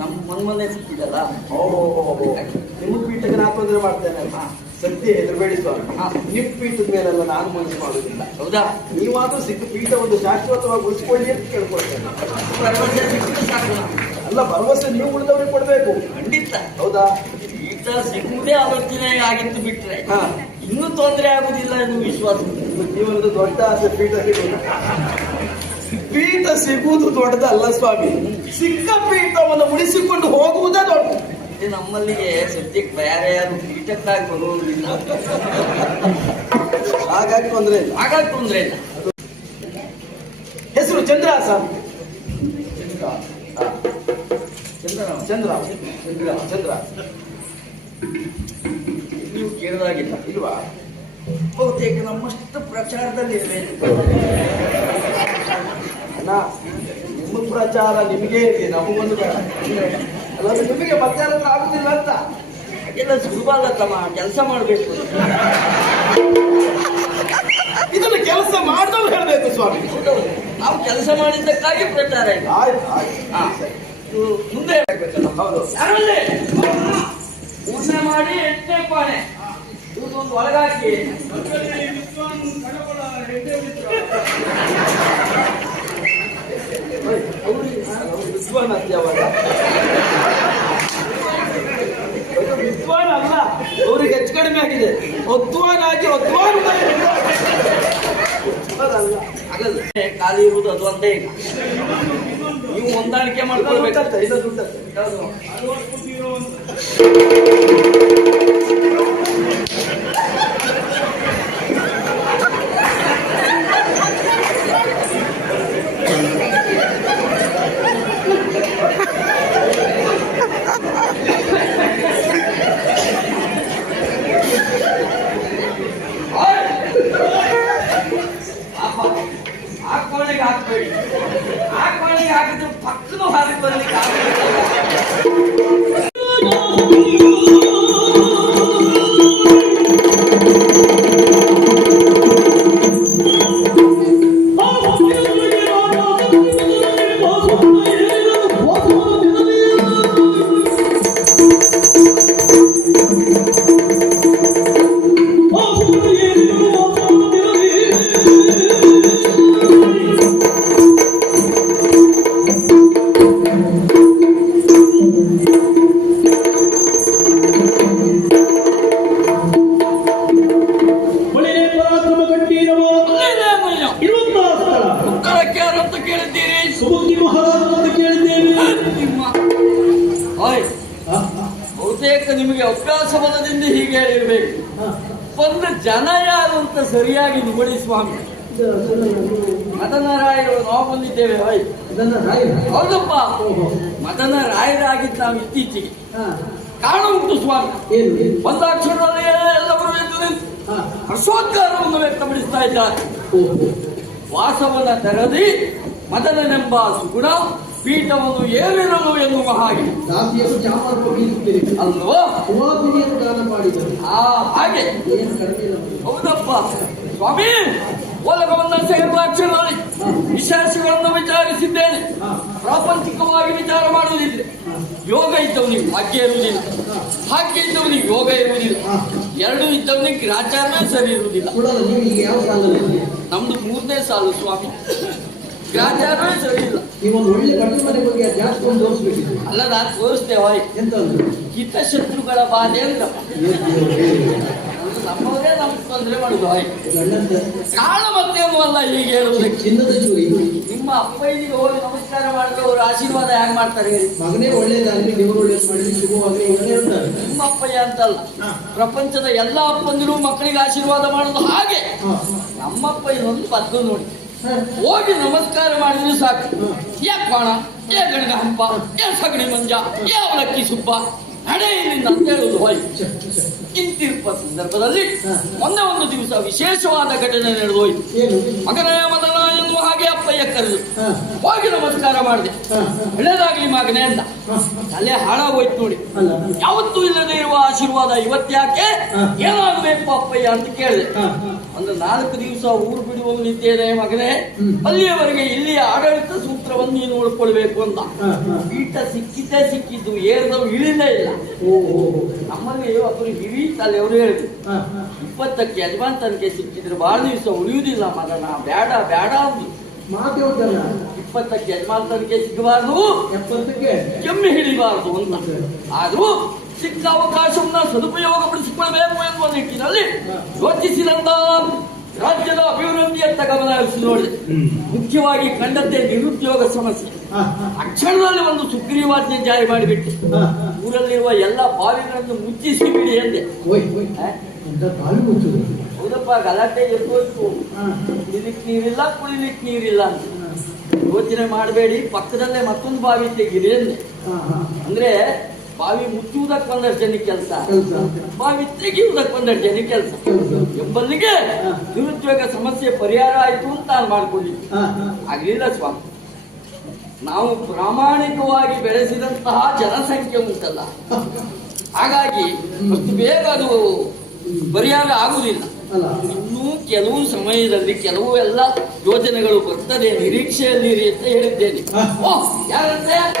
ನಮ್ಮ ಮನ್ಮನೆ ಸಿಕ್ಕಿದಲ್ಲ? ನಿಮ್ಮ ಪೀಠಕ್ಕೆ ನಾ ತೊಂದರೆ ಮಾಡ್ತೇನೆ. ಸತ್ಯ ಹೆದರಬೇಡಿ ಸ್ವಾಮಿ. ನಿಮ್ಮ ಪೀಠದ ಮೇಲೆಲ್ಲ ನಾನು ಮನಸ್ಸು ಮಾಡುವುದಿಲ್ಲ. ಹೌದಾ? ನೀವಾದ್ರೂ ಸಿಕ್ಕ ಪೀಠ ಒಂದು ಶಾಶ್ವತವಾಗಿ ಉಳಿಸ್ಕೊಳ್ಳಿ ಅಂತ ಕೇಳ್ಕೊಳ್ತೇನೆ. ಭರವಸೆ ಸಿಕ್ಕಿದ್ರೆ ಸಾಕು ಅಲ್ಲ ಭರವಸೆ ನೀವು ಉಳಿದವರಿಗೆ ಕೊಡಬೇಕು. ಖಂಡಿತ. ಹೌದಾ? ಪೀಠ ಸಿಗುವುದೇ ಆಲೋಚನೆ ಆಗಿತ್ತು ಬಿಟ್ರೆ ಹಾ. ಇನ್ನೂ ತೊಂದರೆ ಆಗುದಿಲ್ಲ ಎಂದು ವಿಶ್ವಾಸ. ಜೀವನದ ದೊಡ್ಡ ಆಸೆ ಪೀಠ ಸಿಗುವುದು ಪೀಠ ಸಿಗುವುದು ದೊಡ್ಡದಲ್ಲ ಸ್ವಾಮಿ. ಸಿಕ್ಕ ಪೀಠವನ್ನು ಉಳಿಸಿಕೊಂಡು ಹೋಗುವುದೇ ದೊಡ್ಡದು ನಮ್ಮಲ್ಲಿಗೆ ಸದ್ಯಕ್ಕೆ ಬೇರೆ ಯಾರು ಪೀಠಕ್ಕಾಗಿ ಬರುವುದಿಲ್ಲ. ಹಾಗಾಗಿ ತೊಂದರೆ ಇಲ್ಲ. ಹಾಗಾಗಿ ತೊಂದರೆ ಇಲ್ಲ. ಹೆಸರು ಚಂದ್ರ ಚಂದ್ರ. ಚಂದ್ರ. ಚಂದ್ರ. ನೀವು ಕೇಳಿದಾಗಿಲ್ಲ. ಇಲ್ವಾ? ಬಹುತೇಕ ನಮ್ಮಷ್ಟು ಪ್ರಚಾರದಲ್ಲಿ ನಿಮ್ಮ ಪ್ರಚಾರ ನಿಮಗೆ ಇದೆ ನಮಗೊಂದು ಬೇಡ ನಿಮಗೆ ಮಧ್ಯಾಹ್ನ ಆಗುದಿಲ್ಲ ಅಂತ. ಎಲ್ಲ ಸುಲಭ ಅಲ್ಲ ತಮ್ಮ ಕೆಲಸ ಮಾಡಬೇಕು. ಇದನ್ನು ಕೆಲಸ ಮಾಡಿದವ್ರು ಹೇಳಬೇಕು ಸ್ವಾಮಿ. ನಾವು ಕೆಲಸ ಮಾಡಿದ್ದಕ್ಕಾಗಿ ಪ್ರಚಾರ ಆಯ್ತು ಆಯ್ತು. ಮುಂದೆ ಹೇಳ್ಬೇಕಲ್ಲ ಹೌದು. ಪೂರ್ಣೆ ಮಾಡಿ ಎಂಟನೇ ಪಾನೆ ಇವತ್ತೊಂದು ಒಳಗಾಕಿ ಓಯ್, ಅವ್ರಿಗೆ- ಅವ್ರು ವಿದ್ವಾನ್ ಅಂತೆ ಅವಾಗ ಅದು ವಿದ್ವಾನ್ ಅಲ್ಲ ಅವ್ರಿಗೆ ಹೆಚ್ಚು ಕಡಿಮೆ ಆಗಿದೆ ಒದ್ವಾನ್ ಆಗಿ ಒದ್ವಾನ್ ಅಲ್ಲ ಹಾಗಾದ್ರೆ ಖಾಲಿ ಇರುವುದು ಅದು ಅಂತ ಈಗ ನೀವು ಹೊಂದಾಣಿಕೆ ಮಾಡ್ಕೊಳ್ಬೇಕು. ನಿಮಗೆ ಅಭ್ಯಾಸ ಬಲದಿಂದ ಹೀಗೆ ಹೇಳಿರ್ಬೇಕು. ಒಂದು ಜನ ಯಾರು ಅಂತ ಸರಿಯಾಗಿ ನುಡಿ ಸ್ವಾಮಿ. ಮದನ ರಾಯರು ನಾವು ಬಂದಿದ್ದೇವೆ. ಹೌದಪ್ಪ. ಮದನ ರಾಯರಾಗಿದ್ದು ನಾವು ಇತ್ತೀಚೆಗೆ. ಕಾರಣ ಉಂಟು ಸ್ವಾಮಿ. ಒಂದಾಕ್ಷರದಲ್ಲಿ ಎಲ್ಲವರು ಹರ್ಷೋದ್ಗಾರವನ್ನು ವ್ಯಕ್ತಪಡಿಸ್ತಾ ಇದ್ದಾರೆ. ವಾಸವನ ತೆರದಿ ಮದನನೆಂಬ ಸುಗುಣ. ಪೀಠವನ್ನು ಏರಿರಲು ಎನ್ನುವ ಹಾಗೆ. ದಾಸಿಯರು ಚಾಮರ ಬೀಸುತ್ತೀರಿ ಅಲ್ವಾ? ಸುವಾಸಿನಿಯನ್ನು ದಾನ ಮಾಡಿದರು. ಆ ಹಾಗೆ. ಏನು ಕಡಿಮೆ ಹೌದಪ್ಪ. ಸ್ವಾಮಿ ಒಲಗವನ್ನ ಸೇರುವಾಕ್ಷರದಲ್ಲಿ ವಿಶೇಷಗಳನ್ನು ವಿಚಾರಿಸಿದ್ದೇನೆ. ಪ್ರಾಪಂಚಿಕವಾಗಿ ವಿಚಾರ ಮಾಡುವುದಿಲ್ಲ. ಯೋಗ ಇದ್ದವನಿಗೆ ಭಾಗ್ಯ ಇರುವುದಿಲ್ಲ. ಭಾಗ್ಯ ಇದ್ದವನಿಗೆ ಯೋಗ ಇರುವುದಿಲ್ಲ. ಎರಡು ಇದ್ದವನಿಗೆ ಗ್ರಾಚಾರನೇ ಸರಿ ಇರುವುದಿಲ್ಲ. ನೀವು ನಮ್ದು ಮೂರನೇ ಸಾಲು ಸ್ವಾಮಿ. ಗ್ರಾಚಾರವೇ ಸರಿ ಇಲ್ಲ. ನೀವೊಂದು ಒಳ್ಳೆ ಗಂಡು ಮನೆ ಬಗ್ಗೆ ಜಾಸ್ತಿ ಒಂದು ತೋರಿಸ್ಬೇಕಿತ್ತು. ಅಲ್ಲ ನಾನು ತೋರಿಸ್ತೇವೆ ಎಂತ ಅಂದ್ರೆ ಹಿತಶತ್ರುಗಳ ಬಾಧೆ ಅಂತ ನಮ್ಮವರೇ ನಮ್ಗೆ ತೊಂದರೆ ಮಾಡುದು ಹಾಯ್ ಕಾರಣ ಮತ್ತೇನು ಅಲ್ಲ ಹೀಗೆ ಹೇಳುವುದಕ್ಕೆ ಚಿನ್ನದ ಚೂರಿ. ನಿಮ್ಮ ಇಲ್ಲಿಗೆ ಹೋಗಿ ನಮಸ್ಕಾರ ಮಾಡಿದ್ರೆ ಅವರು ಆಶೀರ್ವಾದ ಹೇಗೆ ಮಾಡ್ತಾರೆ ಮಗನೇ ಒಳ್ಳೇದಾಗಲಿ ನೀವು ಒಳ್ಳೇದು ಮಾಡಲಿ ಶುಭವಾಗಲಿ ಇವನೇ ಹೇಳ್ತಾರೆ. ನಿಮ್ಮ ಅಪ್ಪಯ್ಯ ಅಂತಲ್ಲ ಪ್ರಪಂಚದ ಎಲ್ಲ ಅಪ್ಪಂದಿರು ಮಕ್ಕಳಿಗೆ ಆಶೀರ್ವಾದ ಮಾಡೋದು ಹಾಗೆ. ನಮ್ಮಪ್ಪ ಇನ್ನೊಂದು ಬದ್ದು ನೋಡಿ. ಹೋಗಿ ನಮಸ್ಕಾರ ಮಾಡಿದ್ರು ಸಾಕು. ಯಾ ಕೋಣ ಏ ಗಣಗ ಹಂಪ ಏ ಸಗಣಿ ಮಂಜ ಏ ಅವಲಕ್ಕಿ ಸುಬ್ಬ. ನಡೆಯಲಿಲ್ಲ ಅಂತ ಹೇಳುದು ಹೋಯ್. ಇಂತಿರುವ ಸಂದರ್ಭದಲ್ಲಿ ಒಂದೇ ಮೊನ್ನೆ ಒಂದು ದಿವಸ ವಿಶೇಷವಾದ ಘಟನೆ ನಡೆದು ಹೋಯ್ತು. ಮಗನ ಮದನ ಎನ್ನುವ ಹಾಗೆ ಅಪ್ಪಯ್ಯ ಕರೆದು ಹೋಗಿ ನಮಸ್ಕಾರ ಮಾಡಿದೆ. ಒಳ್ಳೇದಾಗ್ಲಿ ಮಗನೇ ಅಂದ. ಹಾ. ತಲೆ ಹಾಳಾಗೋಯ್ತು ನೋಡಿ. ಯಾವತ್ತೂ ಇಲ್ಲದೆ ಇರುವ ಆಶೀರ್ವಾದ ಇವತ್ತ್ಯಾಕೆ? ಯಾಕೆ ಏನಾಗಬೇಕು ಅಪ್ಪಯ್ಯ ಅಂತ ಕೇಳಿದೆ. ಒಂದು ನಾಲ್ಕು ದಿವಸ ಊರು ಬಿಡುವವನಿದ್ದೇನೆ ಮಗನೇ. ಹ್ಮ್. ಅಲ್ಲಿಯವರೆಗೆ ಇಲ್ಲಿ ಆಡಳಿತ ಸೂತ್ರವನ್ನು ನೀನು ಉಳ್ಕೊಳ್ಬೇಕು ಅಂತ. ಬೀಟ ಸಿಕ್ಕಿದ್ದೇ ಸಿಕ್ಕಿದ್ದು ಏರ್ದವ್ ಇಳಿಲೇ ಇಲ್ಲ. ನಮ್ಮಲ್ಲಿ ಒಬ್ಬರು ಹಿರಿ ತಲೆಯವರು ಹೇಳಿದ್ರು. ಇಪ್ಪತ್ತಕ್ಕೆ ಯಜಮಾನ್ ಯಜಮಾಂತನಿಗೆ ಸಿಕ್ಕಿದ್ರೆ ಬಹಳ ದಿವಸ ಉಳಿಯುವುದಿಲ್ಲ ಮಗನ ಬೇಡ ಬೇಡ ಅಂದ್ರು. ಇಪ್ಪತ್ತಕ್ಕೆ ಯಜಮಾನ್ ಯಜಮಾಂತನಿಗೆ ಸಿಗಬಾರ್ದು. ಎಪ್ಪತ್ತಕ್ಕೆ? ಕೆಮ್ಮೆ ಹಿಡಿಬಾರ್ದು ಅಂತ. ಆದ್ರೂ ಸಿಕ್ಕ ಅವಕಾಶವನ್ನ ಸದುಪಯೋಗಪಡಿಸಿಕೊಳ್ಳಬೇಕು ಎನ್ನುವ ನಿಟ್ಟಿನಲ್ಲಿ ಯೋಚಿಸಿದಂತ ರಾಜ್ಯದ ಅಭಿವೃದ್ಧಿಯತ್ತ ಗಮನ ಹರಿಸಿ ನೋಡಿ ಮುಖ್ಯವಾಗಿ ಕಂಡದ್ದೇ ನಿರುದ್ಯೋಗ ಸಮಸ್ಯೆ. ಅಕ್ಷರದಲ್ಲಿ ಒಂದು ಸುಗ್ರೀವಾಜ್ಞೆ ಜಾರಿ ಮಾಡಿಬಿಟ್ಟು. ಊರಲ್ಲಿರುವ ಎಲ್ಲ ಬಾವಿಗಳನ್ನು ಮುಚ್ಚಿಸಿ ಬಿಡಿ ಎಂದೆ. ಹೌದಪ್ಪ ಗಲಾಟೆ ಎದ್ದು ಕುಡಿಲಿಕ್ಕೆ ನೀರಿಲ್ಲ ಕುಡಿಲಿಕ್ಕೆ ನೀರಿಲ್ಲ ಅಂತ. ಯೋಚನೆ ಮಾಡಬೇಡಿ ಪಕ್ಕದಲ್ಲೇ ಮತ್ತೊಂದು ಬಾವಿ ತೆಗೀರಿ ಅಂದೆ ಹಾ. ಅಂದ್ರೆ ಬಾವಿ ಮುಚ್ಚುವುದಕ್ಕೆ ಒಂದಷ್ಟು ಜನ ಕೆಲಸ. ಬಾವಿ ತೆಗೆಯುವುದಕ್ಕೆ ಒಂದಷ್ಟು ಜನ ಕೆಲಸ. ಎಂಬಲ್ಲಿಗೆ ನಿರುದ್ಯೋಗ ಸಮಸ್ಯೆ ಪರಿಹಾರ ಆಯಿತು ಅಂತ ನಾನು ಮಾಡ್ಕೊಂಡಿದ್ದೆ. ಹಾ. ಸ್ವಾಮಿ. ನಾವು ಪ್ರಾಮಾಣಿಕವಾಗಿ ಬೆಳೆಸಿದಂತಹ ಜನಸಂಖ್ಯೆ ಉಂಟಲ್ಲ. ಹಾಗಾಗಿ ಅಷ್ಟು ಬೇಗ ಅದು ಪರಿಹಾರ ಆಗುವುದಿಲ್ಲ. ಅಲ್ಲ. ಇನ್ನೂ ಕೆಲವು ಸಮಯದಲ್ಲಿ ಕೆಲವು ಎಲ್ಲ ಯೋಜನೆಗಳು ಬರ್ತದೆ ನಿರೀಕ್ಷೆಯಲ್ಲಿರಿ ಅಂತ ಹೇಳಿದ್ದೇನೆ. ಓ ಯಾರಂತೆ?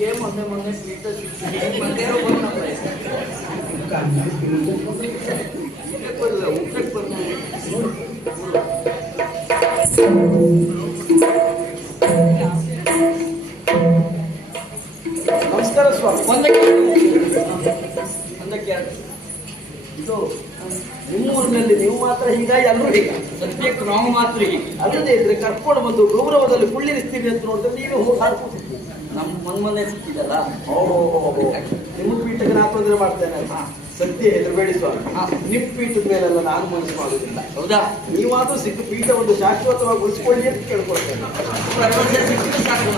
ನಮ್ಗೆ ಮೊನ್ನೆ ಮೊನ್ನೆ. ಊಟಕ್ಕೆ. ನಮಸ್ಕಾರ ಸ್ವಾಮಿ ಒಂದಕ್ಕೆ ಒಂದಕ್ಕೆ ಇದು ನಿಮ್ಮ ಊರಿನಲ್ಲಿ ನೀವು ಮಾತ್ರ ಹೀಗ ಎಲ್ಲರೂ ಹೀಗ ಸದ್ಯಕ್ಕೆ ನಾವು ಮಾತ್ರ ಅಲ್ಲದೆ ಇದ್ರೆ ಕರ್ಕೊಂಡು ಬಂದು ಗೌರವದಲ್ಲಿ ಕುಳ್ಳಿರಿಸ್ತೀವಿ ಅಂತ ನೋಡಿದ್ರೆ ನೀವೇ ಹೋಗಿ ನಮ್ಮ ಮನ್ಮನೆ ಸಿಕ್ಕಿದಲ್ಲ? ನಿಮ್ಮ ಪೀಠಕ್ಕೆ ನಾ ತೊಂದರೆ ಮಾಡ್ತೇನೆ ಸತ್ಯ ಹೆದರಬೇಡಿ ಸ್ವಾಮಿ. ನಿಮ್ಮ ಪೀಠದ ಮೇಲೆಲ್ಲ ನಾನು ಮನಸ್ಸು ಮಾಡುವುದಿಲ್ಲ. ಹೌದಾ? ನೀವಾದ್ರೂ ಸಿಕ್ಕ ಪೀಠ ಒಂದು ಶಾಶ್ವತವಾಗಿ ಉಳಿಸ್ಕೊಳ್ಳಿ ಅಂತ ಕೇಳ್ಕೊಳ್ತೇನೆ. ಭರವಸೆ ಸಿಕ್ಕಿದ್ರೆ ಸಾಕು.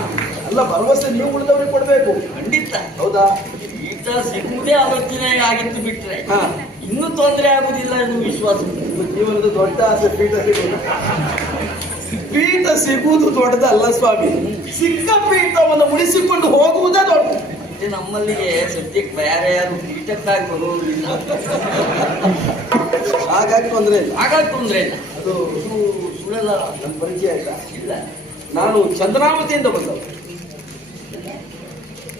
ಅಲ್ಲ ಭರವಸೆ ನೀವು ಉಳಿದವ್ರಿಗೆ ಕೊಡ್ಬೇಕು. ಖಂಡಿತ. ಹೌದಾ? ಪೀಠ ಸಿಗುವುದೇ ಆಲೋಚನೆ ಆಗಿತ್ತು ಬಿಟ್ರೆ ಹಾ. ಇನ್ನೂ ತೊಂದರೆ ಆಗುದಿಲ್ಲ ಎಂದು ವಿಶ್ವಾಸ. ಇದು ಜೀವನದ ದೊಡ್ಡ ಆಸೆ ಪೀಠ ಸಿಗುವುದು. ಪೀಠ ಸಿಗುವುದು ದೊಡ್ಡದಲ್ಲ ಸ್ವಾಮಿ. ಸಿಕ್ಕ ಪೀಠವನ್ನು ಉಳಿಸಿಕೊಂಡು ಹೋಗುವುದೇ ದೊಡ್ಡ. ನಮ್ಮಲ್ಲಿಗೆ ಸದ್ಯಕ್ಕೆ ಬೇರೆ ಯಾರು ಪೀಠಕ್ಕಾಗಿ ಬರುವುದಿಲ್ಲ. ಹಾಗಾಗಿ ತೊಂದರೆ ಇಲ್ಲ. ಹಾಗಾಗಿ ತೊಂದರೆ ಇಲ್ಲ. ಅದು ಸುಳ್ಳಲ್ಲ. ನನ್ನ ಪರಿಚಯ ಆಯ್ತಾ? ಇಲ್ಲ. ನಾನು ಚಂದ್ರಾವತಿಯಿಂದ ಬಂದವ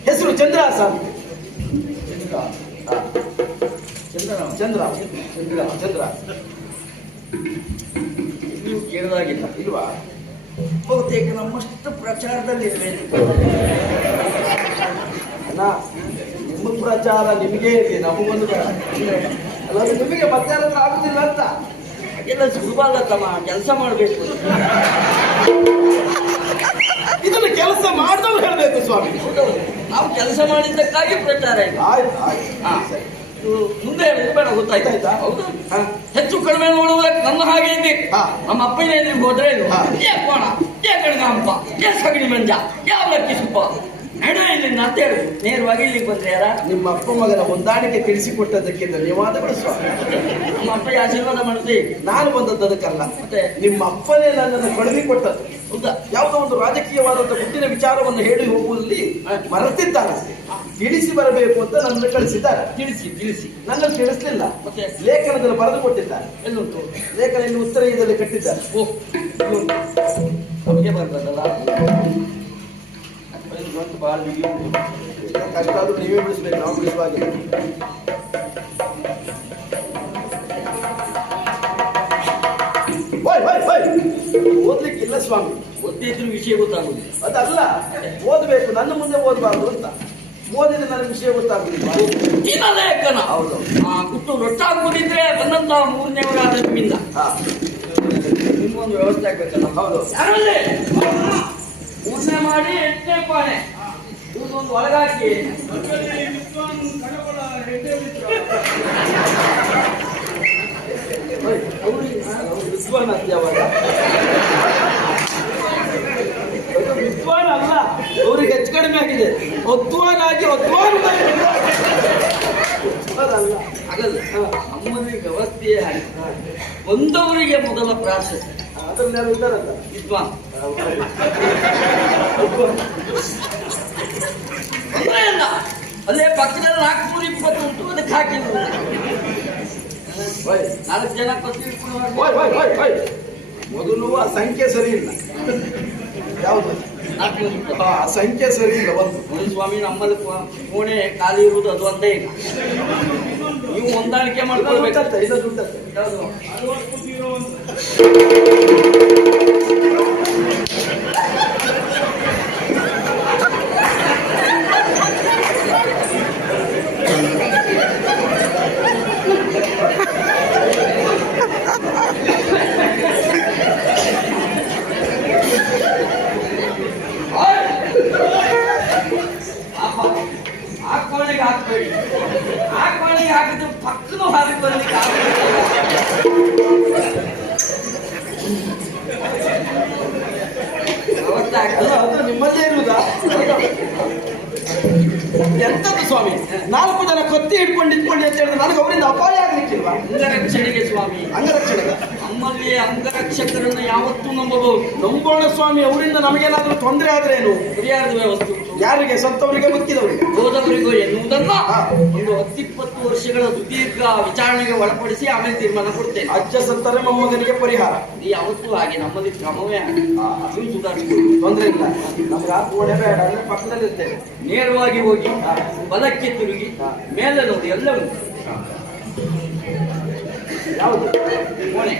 ಹೆಸರು ಚಂದ್ರಾಸ ಚಂದ್ರ. ಚಂದ್ರ. ಚಂದ್ರ. ಚಂದ್ರ. ಚಂದ್ರ ಇಲ್ವಾ ಬಹುತೇಕ ನಮ್ಮಷ್ಟು ಪ್ರಚಾರದಲ್ಲಿ ನಿಮ್ಮ ಪ್ರಚಾರ ನಿಮಗೆ ಇದೆ ನಮಗೊಂದು ಅಲ್ಲ ನಿಮಗೆ ಪ್ರಚಾರ ಹತ್ರ ಆಗುದಿಲ್ಲ ಅಂತ. ಎಲ್ಲ ಸುಲಭ ತಮ್ಮ ಕೆಲಸ ಮಾಡಬೇಕು. ಇದನ್ನು ಕೆಲಸ ಮಾಡಿದವ್ರು ಹೇಳಬೇಕು ಸ್ವಾಮಿ. ನಾವು ಕೆಲಸ ಮಾಡಿದ್ದಕ್ಕಾಗಿ ಪ್ರಚಾರ ಇದೆ. ಆಯ್ತು ಆಯ್ತು. ಹಾ. ಸರಿ. ಮುಂದೆ ಹೋಗ್ಬೇಡ ಬೇಡ ಗೊತ್ತಾಯ್ತಾ? ಹೌದು ಹೆಚ್ಚು ಕಡಿಮೆ ನೋಡುವುದಕ್ಕೆ ನನ್ನ ಹಾಗೆ ಇದೆ. ನಮ್ಮ ಅಪ್ಪನೇ ಹೋದ್ರೆ ಇದು. ಏ ಕೋಣ ಏ ಗಣಗಾಂಪ ಏ ಸಗಣಿ ಮಂಜ ಯಾವ ಲಕ್ಕಿ ಸುಬ್ಬ ನಡೆ ಇಲ್ಲಿ ನೇರವಾಗಿ ಇಲ್ಲಿಗೆ ಬಂದ್ರೆ ಯಾರ? ನಿಮ್ಮ ಅಪ್ಪ ಮಗನ ಹೊಂದಾಣಿಕೆ ತಿಳಿಸಿಕೊಟ್ಟದಕ್ಕೆ ಧನ್ಯವಾದಗಳು ಸ್ವಾಮಿ ನಮ್ಮ ಅಪ್ಪ ಆಶೀರ್ವಾದ ಮಾಡಿದ್ರಿ? ನಾನು ಬಂದದ್ದು ಅದಕ್ಕಲ್ಲ. ಮತ್ತೆ? ನಿಮ್ಮ ಅಪ್ಪನೇ ನನ್ನನ್ನು ಕಳುಹಿ ಕೊಟ್ಟದ್ದು. ಹೌದಾ? ಯಾವುದೋ ಒಂದು ರಾಜಕೀಯವಾದಂತ ಗುಟ್ಟಿನ ವಿಚಾರವನ್ನು ಹೇಳಿ ಹೋಗುವುದಲ್ಲಿ ಮರೆತಿದ್ದಾರೆ. ತಿಳಿಸಿ ಬರಬೇಕು ಅಂತ ನನ್ನನ್ನು ಕಳಿಸಿದ್ದಾರೆ. ತಿಳಿಸಿ ತಿಳಿಸಿ. ನನ್ನನ್ನು ತಿಳಿಸಲಿಲ್ಲ. ಮತ್ತೆ? ಲೇಖನದಲ್ಲಿ ಬರೆದು ಕೊಟ್ಟಿದ್ದಾರೆ. ಎಲ್ಲುಂಟು ಲೇಖನ ಇಲ್ಲಿ ಉತ್ತರ ಇದರಲ್ಲಿ ಕಟ್ಟಿದ್ದಾರೆ ಓಕೆ ನಮಗೆ ಬರ್ತದಲ್ಲ ಬಂತು ಬಹಳ ಬಿಗಿ ಕಷ್ಟ ಆದ್ರೂ ನೀವೇ ಬಿಡಿಸ್ಬೇಕು ನಾವು ಬಿಡಿಸುವಾಗಿಲ್ಲ ಓದ್ಲಿಕ್ಕಿಲ್ಲ ಸ್ವಾಮಿ. ಓದ್ತಿದ್ರು ವಿಷಯ ಗೊತ್ತಾಗುದು ಅದಲ್ಲ ಓದ್ಬೇಕು ನನ್ನ ಮುಂದೆ ಓದಬಾರ್ದು ಅಂತ. ಓದಿದ್ರೆ ನನಗೆ ವಿಷಯ ಗೊತ್ತಾಗುದಿಲ್ಲ. ಲೇಖನ ಹೌದು. ಆ ಕುಟ್ಟು ರೊಟ್ಟಾಗುವುದಿದ್ರೆ ಬಂದಂತ ಮೂರನೇವರಾದ ನಿಮ್ಮಿಂದ ಹಾ. ನಿಮ್ಗೊಂದು ವ್ಯವಸ್ಥೆ ಆಗ್ಬೇಕಲ್ಲ? ಹೌದು. ಮೂರನೇ ಮಾಡಿ ಎಂಟನೇ ಪಾಣೆ ಇವ್ರನ್ನೊಂದು ಒಳಗಾಕಿ. ವಿದ್ವಾನ್ ಅಂತ ಯಾವಾಗ? ವಿದ್ವಾನ್ ಅಲ್ಲ. ಅವ್ರಿಗೆ ಹೆಚ್ಚು ಕಡಿಮೆ ಆಗಿದೆ. ಒದ್ವಾನಾಗಿ ಒದ್ವಾನವಾಗಿ ಅದಲ್ಲ ಆಗಲ್ಲ ನಮ್ಮಲ್ಲಿ ವ್ಯವಸ್ಥೆಯೇ ಆಗಿದೆ ಒಂದವರಿಗೆ ಮೊದಲ ಪ್ರಾಶಸ್ತ್ಯ. ಅದನ್ನ ಯಾರು ಇದ್ದಾರಲ್ಲ ವಿದ್ವಾನ್. ಇಲ್ಲ ಅಲ್ಲೇ ಪಕ್ಕದಲ್ಲಿ ನಾಲ್ಕುನೂರ ಇಪ್ಪತ್ತು ಉಂಟು ಅದಕ್ಕೆ ಓಯ್, ನಾಲ್ಕು ಜನ. ಮೊದಲು ಆ ಸಂಖ್ಯೆ ಸರಿ ಇಲ್ಲ ಯಾವುದು ಆ ಸಂಖ್ಯೆ ಸರಿ ಇಲ್ಲ ಒಂದು ಮುನಿಸ್ವಾಮಿ ಸ್ವಾಮಿ ನಮ್ಮಲ್ಲಿ ಕೋಣೆ ಖಾಲಿ ಇರುವುದು ಅದು ಒಂದೇ ಈಗ ನೀವು ಹೊಂದಾಣಿಕೆ ಮಾಡ್ಕೊಳ್ಬೇಕು ದುಡ್ಡತ್ತೆ, ಇದು ದುಡ್ಡತ್ತೆ. ಯಾವುದು? ಕೋಣೆಗೆ ಹಾಕ್ಬೇಡಿ. ಆ ಕೋಣೆಗೆ ಹಾಕಿದ್ರೆ ಪಕ್ಕನೂ ಹಾಕಿ ಬರ್ಲಿಕ್ಕೆ ಆಗಲ್ಲ. ಅದು ನಿಮ್ಮಲ್ಲೇ ಇರುವುದಾ ಎಂತದ್ದು ಸ್ವಾಮಿ? ನಾಲ್ಕು ಜನ ಕತ್ತಿ ಇಟ್ಕೊಂಡು ಇಟ್ಕೊಂಡು ಅಂತ ಹೇಳಿದ್ರೆ ನನಗೆ ಅವರಿಂದ ಅಪಾಯ ಆಗ್ಲಿಕ್ಕಿಲ್ವಾ? ಅಂಗರಕ್ಷಣೆಗೆ ಸ್ವಾಮಿ. ಅಂಗರಕ್ಷಣೆ ನಮ್ಮಲ್ಲಿ ಅಂಗರಕ್ಷಕರನ್ನು ಯಾವತ್ತೂ ನಂಬಬಹುದು. ನಂಬೋಣ ಸ್ವಾಮಿ ಅವರಿಂದ ನಮಗೇನಾದ್ರೂ ತೊಂದರೆ ಆದ್ರೆ ಏನು ಸರಿಯಾದ ವ್ಯವಸ್ಥೆ ಯಾರಿಗೆ? ಸತ್ತವರಿಗೆ ಗೊತ್ತಿದವರಿಗೆ? ಹೋದವರಿಗೂ ಎನ್ನುವುದನ್ನ. ಒಂದು ಹತ್ತಿಪ್ಪತ್ತು ವರ್ಷಗಳ ಸುದೀರ್ಘ ವಿಚಾರಣೆಗೆ ಒಳಪಡಿಸಿ ಆಮೇಲೆ ತೀರ್ಮಾನ ಕೊಡ್ತೇನೆ. ಅಜ್ಜ ಸತ್ತರೆ ಮೊಮ್ಮಗನಿಗೆ ಪರಿಹಾರ. ಈ ಯಾವತ್ತೂ ಹಾಗೆ ನಮ್ಮಲ್ಲಿ ಕ್ರಮವೇ ಅದನ್ನು ಸುಧಾರಿಸಿಕೊಳ್ಳಿ ತೊಂದರೆ ಇಲ್ಲ. ನಮ್ಗೆ ಆ ಕೋಣೆ ಬೇಡ ಅಂದ್ರೆ ಪಕ್ಕದಲ್ಲಿ ಇರ್ತೇವೆ ನೇರವಾಗಿ ಹೋಗಿ ಬಲಕ್ಕೆ ತಿರುಗಿ ಮೇಲೆ ನೋಡಿ ಎಲ್ಲ ಉಂಟು. ಯಾವುದು ಕೋಣೆ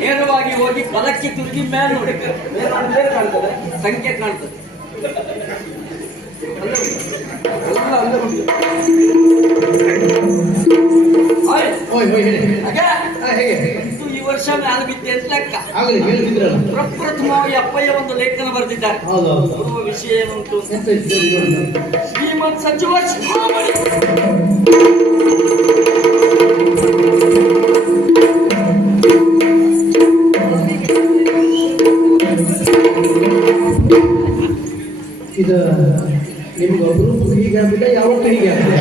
ನೇರವಾಗಿ ಹೋಗಿ ಬಲಕ್ಕೆ ತಿರುಗಿ ಮೇಲೆ ಬೇರೆ ಕಾಣ್ತದೆ. ಸಂಖ್ಯೆ ಕಾಣ್ತದೆ. ಈ ವರ್ಷ ಮ್ಯಾಲ ಬಿದ್ದೆ ಅಂತ ಲೆಕ್ಕ. ಪ್ರಪ್ರಥಮವಾಗಿ ಅಪ್ಪಯ್ಯ ಒಂದು ಲೇಖನ ಬರೆದಿದ್ದಾರೆ. ಬರುವ ವಿಷಯ ಏನುಂಟು ಶ್ರೀಮಂತ ಸಚಿವ ಶಿಖಾಮಣಿ ಇದು ನಿಮ್ಗೆ ಒಬ್ರು ಹೀಗೆ ಆಗಿಲ್ಲ ಯಾವತ್ತೂ ಹೀಗೆ ಆಗಿಲ್ಲ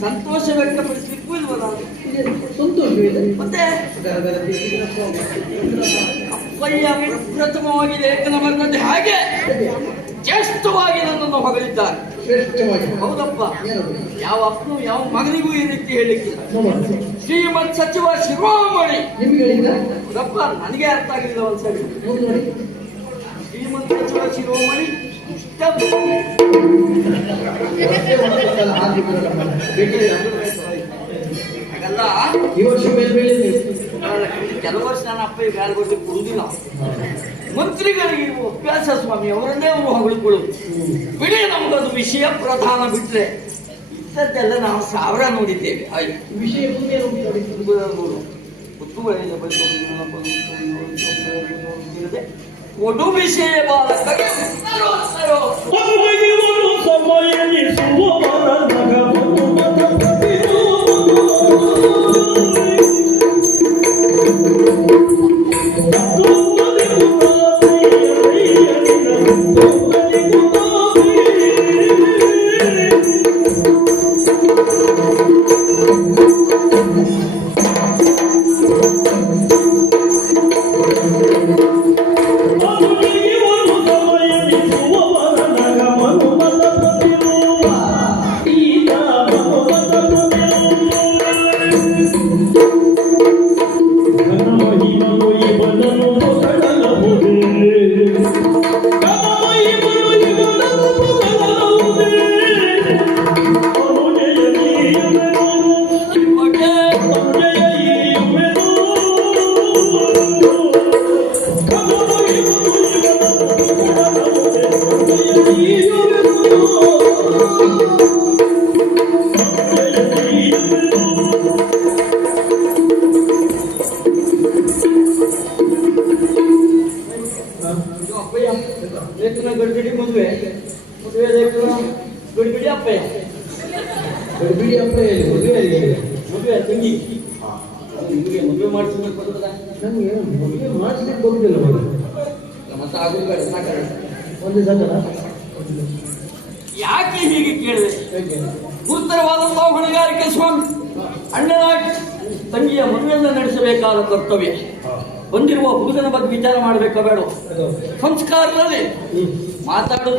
ಸಂತೋಷ ವ್ಯಕ್ತಪಡಿಸ್ಲಿಕ್ಕೂ ಇಲ್ವಲ್ಲ? ಸಂತೋಷವಿದೆ ಮತ್ತೆ? ಅಪ್ಪಯ್ಯ ಪ್ರಪ್ರಥಮವಾಗಿ ಲೇಖನ ಬರೆದದ್ದು ಹಾಗೆ ಜ್ಯೇಷ್ಠವಾಗಿ ನನ್ನನ್ನು ಹೊಗಳಿದ್ದಾರೆ. ಶ್ರೇಷ್ಠವಾಗಿ. ಹೌದಪ್ಪ. ಯಾವ ಅಪ್ಪನು ಯಾವ ಮಗನಿಗೂ ಈ ರೀತಿ ಹೇಳಿಕ್ಕಿಲ್ಲ. ಶ್ರೀಮತ್ ಸಚಿವ ಶಿರೋಮಣಿ. ನಿಮ್ಗೆ ಹೌದಪ್ಪ. ನನಗೆ ಅರ್ಥ ಆಗಲಿಲ್ಲ ಒಂದ್ಸರಿ. ಸಚಿವ ಶಿರೋಮಣಿ. ಹಾಗಲ್ಲ ಈ ವರ್ಷ ನೀವು ಕೆಲವು ವರ್ಷ ನನ್ನ ಅಪ್ಪ ಈ ಬ್ಯಾಲ್ ಕೊಟ್ಟು ಕೊಡುವುದಿಲ್ಲ ಮಂತ್ರಿಗಳಿಗೆ ಅಭ್ಯಾಸ ಸ್ವಾಮಿ ಅವರನ್ನೇ ಅವರು ಹೊಗಳಿಕೊಳ್ಳುವುದು ಬಿಡಿ ನಮಗದು ವಿಷಯ ಪ್ರಧಾನ ಬಿಟ್ರೆ ಇಂಥದ್ದೆಲ್ಲ ನಾವು ಸಾವಿರ ನೋಡಿದ್ದೇವೆ ಆಯ್ತು ವಿಷಯ ಮುಂದೆ ನೋಡಿ Onu bir şeye bağlasak. Sarı sarı. Onu bir şeye bağlasak. ಗಡಿಬಿಡಿ ಅಪ್ಪಯ್ಯ ಬಿಡಿ ಅಪ್ಪ. ಹೇಳಿ ಮದುವೆ. ಮದುವೆ ತಂಗಿ ನಿಮಗೆ ಮದುವೆ ಮಾಡಿಸ್ಬೇಕು ಬರ್ತದ ನನಗೆ ಮದುವೆ ಮಾಡಿಸ್ಲಿಕ್ಕೆ ಬರುದಿಲ್ಲ ಮಗ. ಮತ್ತೆ ಆಗುದು ಬೇಡ ಸಾಕಾಗ ಒಂದೇ ಸಕಲ ಯಾಕೆ ಹೀಗೆ ಕೇಳಿದೆ? ಉತ್ತರವಾದಂತಹ ಗುರುತರವಾದಂತಹ ಹೊಣೆಗಾರಿಕೆ ಸ್ವಾಮಿ ಅಣ್ಣನಾಗಿ ತಂಗಿಯ ಮದುವೆಯನ್ನು ನಡೆಸಬೇಕಾದ ಕರ್ತವ್ಯ. ಬಂದಿರುವ ಹುಡುಗನ ಬಗ್ಗೆ ವಿಚಾರ ಮಾಡಬೇಕಾ ಬೇಡ. ಸಂಸ್ಕಾರದಲ್ಲಿ ಮಾತಾಡೋದು